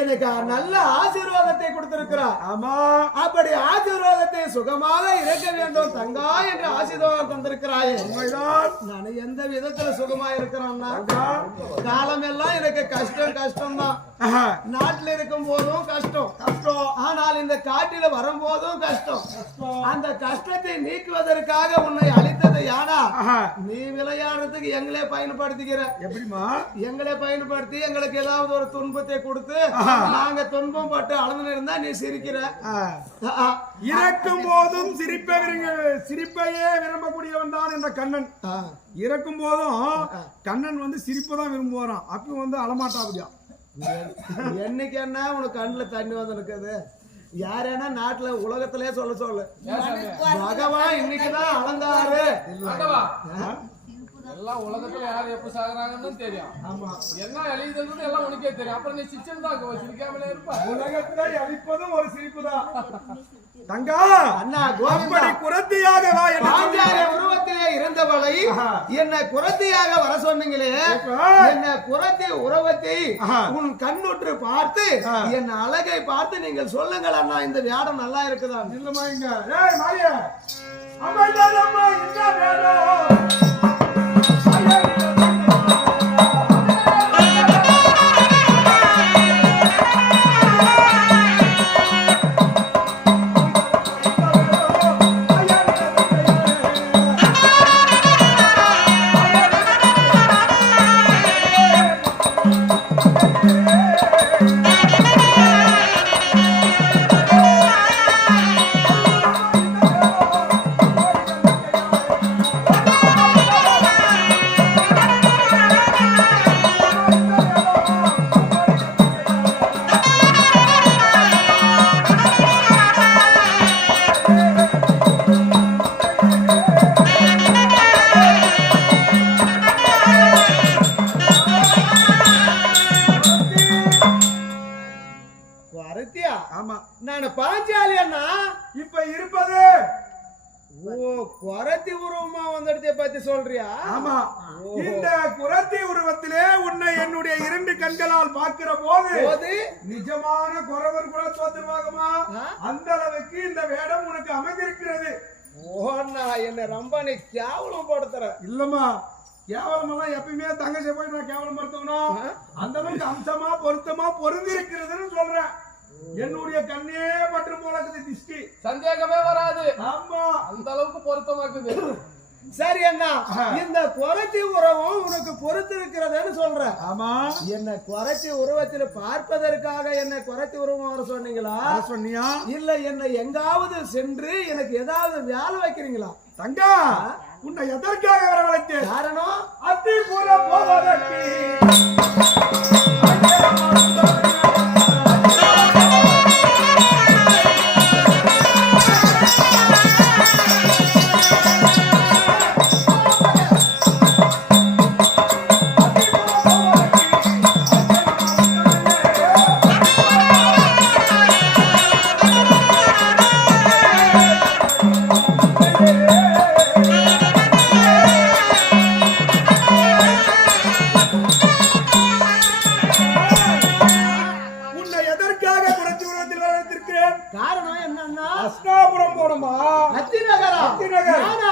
எனக்கு நல்ல ஆசீர்வாதத்தை கொடுத்திருக்கிறார். ஆமா, அப்படி ஆசீர்வாதத்தை சுகமாக இருக்க வேண்டும் தங்கா என்று ஆசீர்வாதம் தந்திருக்கிறாயே. நான் எந்த விதத்துல சுகமா இருக்கிறேன்னா காலம் எல்லாம் எனக்கு கஷ்டம் கஷ்டம்தான். நாட்டில் இருக்கும் போதும் கஷ்டம் கஷ்டம், ஆனால் இந்த காட்டில வரும்போதும் கஷ்டம். அந்த கஷ்டத்தை நீக்குவதற்காக உன்னை அளித்தது யாரா? நீ விளையாடுறதுக்கு எங்களே பயன்படுத்திக்கிற. எப்படிமா? எங்களே பயன்படுத்தி எங்களுக்கு ஏதாவது ஒரு துன்பத்தை கொடுத்து நாங்க துன்பம் பட்டு அளந்து இருந்தா நீ சிரிக்கிற. இறக்கும் போதும் சிரிப்பையே விரும்பக்கூடியவன் தான் இந்த கண்ணன். இறக்கும் போதும் கண்ணன் வந்து சிரிப்பு தான் விரும்புவாராம். அப்பயும் வந்து அழமாட்டாபடியா. என்னைக்கு என்ன உனக்கு கண்ணுல தண்ணி வந்து இருக்குது? யாரேனா நாட்டுல உலகத்திலே சொல்ல சொல்லு பகவான் இன்னைக்குதான் அலங்காரு. எல்லாம் உலகத்துல யார் எப்ப சாகுறாங்கன்னு தெரியும். ஆமா, என்ன எழுதுறது எல்லாம் உனக்கே தெரியும். அப்புறம் நீ சிச்சன் தான் சிரிக்காமலே இருப்ப. உலகத்துல அழிப்பதும் ஒரு சிரிப்பு தான். தங்கா அண்ணா கோபடி குரத்தியாக வா. பாஞ்சாலி உருவத்திலே இருந்தவளை என்ன குரத்தியாக வர சொன்னீங்களே, என்ன குரத்தி உருவத்தை உன் கண்ணுற்று பார்த்து என் அழகை பார்த்து நீங்கள் சொல்லுங்கள் அண்ணா, இந்த வேடம் நல்லா இருக்குதா? இல்லமா இங்க ஏய் மாரியா அம்மா அம்மா இந்த வேடம் பாஞ்சாலி அண்ணா இப்ப இருப்பது குரத்தி உருவமா வந்துடுதே பத்தி சொல்றியா? ஆமா, இந்த குரத்தி உருவத்திலே உன்னை என்னுடைய 2 கண்களால் பார்க்கிற போது நிஜமான குறவர் கூட தோற்றுவாகுமா? அந்த அளவுக்கு இந்த வேடம் உனக்கு அமைந்திருக்கிறது. ஓண்ணா என்ன ரொம்ப நீ கேவலம் படுத்துற. இல்லம்மா, கேவலம் எல்லாம் எப்பயுமே தங்கச்சி போய் நான் கேவலம் படுத்தணும். அந்த அளவுக்கு அம்சமா பொருத்தமா பொருந்தி இருக்கிறதுன்னு சொல்றேன். என்னுடைய கண்ணே பற்று போலக்குது திஷ்டி, சந்தேகமே வராது. ஆமா, அந்த அளவுக்கு பொருத்தமாக்குது. சரி அண்ணா, இந்த குரத்தி உருவம் உனக்கு பொறுத்து இருக்கிறதுன்னு சொல்ற. ஆமா, என்ன குரத்தி உருவத்தில் பார்ப்பதற்காக என்ன குரத்தி உருவம் வர சொன்னீங்களா? சொன்னியா? இல்ல என்ன எங்காவது சென்று எனக்கு ஏதாவது வேலை வைக்கிறீங்களா? தங்கா, உன்னை எதற்காக வரவழைத்தேன்? காரணம் அத்தி பூர போவதற்கு. போனோமா அத்திநகரா அத்திநகர். நான்